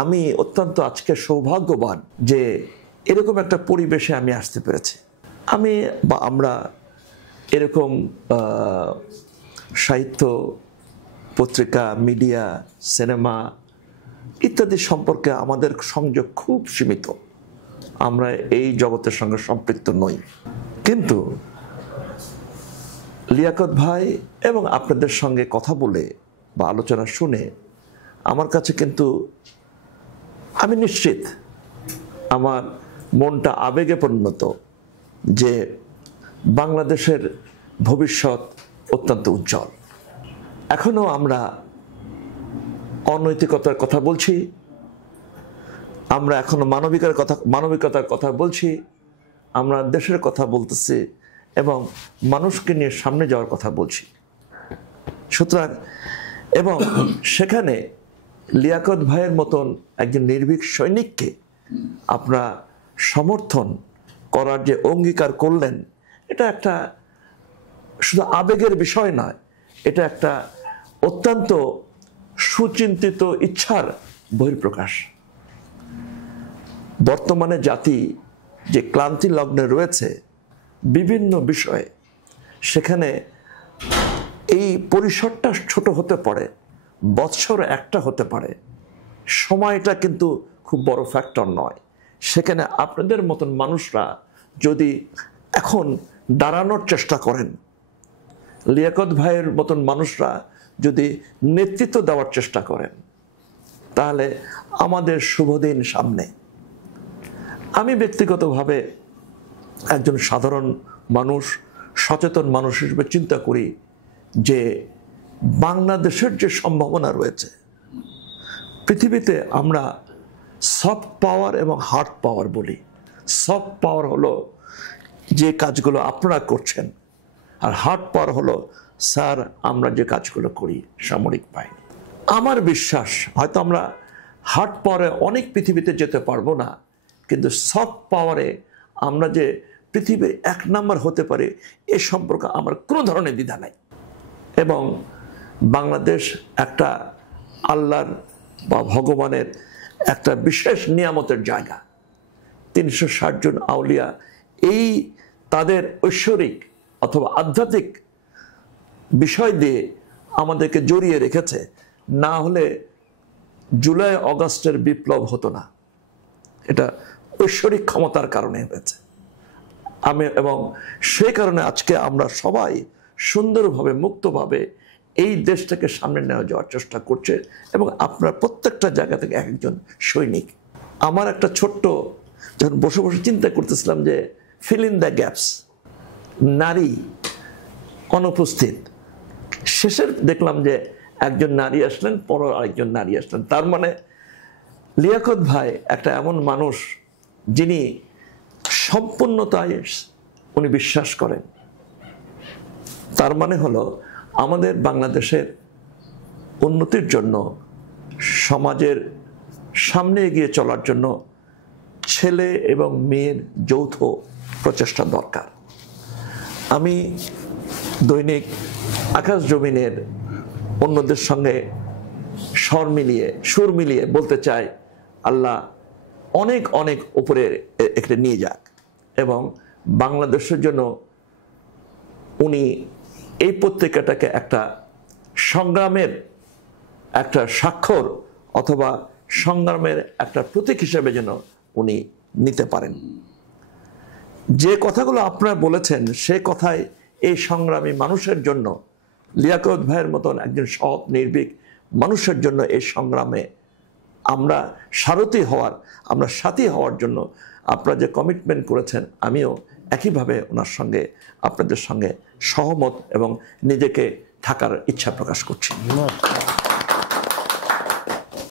আমি অত্যন্ত আজকে সৌভাগ্যবান যে এরকম একটা পরিবেশে আমি আসতে পেরেছি। আমি বা আমরা এরকম সাহিত্য, পত্রিকা, মিডিয়া, সিনেমা ইত্যাদি সম্পর্কে আমাদের সংযোগ খুব সীমিত। আমরা এই জগতের সঙ্গে সম্পৃক্ত নই। কিন্তু লিয়াকত ভাই এবং আপনাদের সঙ্গে কথা বলে বা আলোচনা শুনে আমার কাছে কিন্তু আমি নিশ্চিত, আমার মনটা আবেগে পরিণত যে বাংলাদেশের ভবিষ্যৎ অত্যন্ত উজ্জ্বল। এখনও আমরা অনৈতিকতার কথা বলছি, আমরা এখনো মানবিকতার কথা বলছি, আমরা দেশের কথা বলতেছি এবং মানুষকে নিয়ে সামনে যাওয়ার কথা বলছি। সুতরাং এবং সেখানে লিয়াকত ভাইয়ের মতন একজন নির্ভীক সৈনিককে আপনারা সমর্থন করার যে অঙ্গীকার করলেন, এটা একটা শুধু আবেগের বিষয় নয়, এটা একটা অত্যন্ত সুচিন্তিত ইচ্ছার বহিঃপ্রকাশ। বর্তমানে জাতি যে ক্লান্তি লগ্নে রয়েছে বিভিন্ন বিষয়ে, সেখানে এই পরিসরটা ছোট হতে পারে, বৎসর একটা হতে পারে, সময়টা কিন্তু খুব বড় ফ্যাক্টর নয়। সেখানে আপনাদের মতন মানুষরা যদি এখন দাঁড়ানোর চেষ্টা করেন, লিয়াকত ভাইয়ের মতন মানুষরা যদি নেতৃত্ব দেওয়ার চেষ্টা করেন, তাহলে আমাদের শুভদিন সামনে। আমি ব্যক্তিগতভাবে একজন সাধারণ মানুষ, সচেতন মানুষ হিসেবে চিন্তা করি যে বাংলাদেশের যে সম্ভাবনা রয়েছে, পৃথিবীতে আমরা সফট পাওয়ার এবং হার্ড পাওয়ার বলি। সফট পাওয়ার হলো যে কাজগুলো আপনারা করছেন, আর হার্ড পাওয়ার হলো স্যার আমরা যে কাজগুলো করি সামরিক বাহিনী। আমার বিশ্বাস হয়তো আমরা হার্ড পাওয়ারে অনেক পৃথিবীতে যেতে পারবো না, কিন্তু সফট পাওয়ারে আমরা যে পৃথিবীর 1 নম্বর হতে পারে এ সম্পর্কে আমার কোনো ধরনের দ্বিধা নাই। এবং বাংলাদেশ একটা আল্লাহর বা ভগবানের একটা বিশেষ নিয়ামতের জায়গা। 360 জন আউলিয়া এই তাদের ঐশ্বরিক অথবা আধ্যাত্মিক বিষয় দিয়ে আমাদেরকে জড়িয়ে রেখেছে। না হলে জুলাই অগাস্টের বিপ্লব হতো না। এটা ঐশ্বরিক ক্ষমতার কারণে হয়েছে। এবং সেই কারণে আজকে আমরা সবাই সুন্দরভাবে, মুক্তভাবে এই দেশটাকে সামনে নেওয়া যাওয়ার চেষ্টা করছে। এবং আপনারা প্রত্যেকটা জায়গা থেকে এক একজন সৈনিক। আমার একটা ছোট্ট, যখন বসে বসে চিন্তা করতেছিলাম যে ফিল ইন দ্য গ্যাপস, নারী অনুপস্থিত, শেষের দেখলাম যে একজন নারী আসলেন, পর আরেকজন নারী আসলেন। তার মানে লিয়াকত ভাই একটা এমন মানুষ যিনি সম্পূর্ণতায় উনি বিশ্বাস করেন। তার মানে হলো আমাদের বাংলাদেশের উন্নতির জন্য, সমাজের সামনে এগিয়ে চলার জন্য ছেলে এবং মেয়ের যৌথ প্রচেষ্টা দরকার। আমি দৈনিক আকাশ জমিনের অন্যদের সঙ্গে সুর মিলিয়ে বলতে চাই, আল্লাহ অনেক অনেক উপরে এখানে নিয়ে যাক এবং বাংলাদেশের জন্য উনি এই পত্রিকাটাকে একটা সংগ্রামের একটা স্বাক্ষর অথবা সংগ্রামের একটা প্রতীক হিসেবে যেন উনি নিতে পারেন। যে কথাগুলো আপনারা বলেছেন সে কথাই এই সংগ্রামী মানুষের জন্য, লিয়াকত ভাইয়ের মতন একজন সৎ নির্ভীক মানুষের জন্য এই সংগ্রামে আমরা আমরা সাথী হওয়ার জন্য আপনারা যে কমিটমেন্ট করেছেন, আমিও একইভাবে ওনার সঙ্গে, আপনাদের সঙ্গে সহমত এবং নিজেকে থাকার ইচ্ছা প্রকাশ করছি।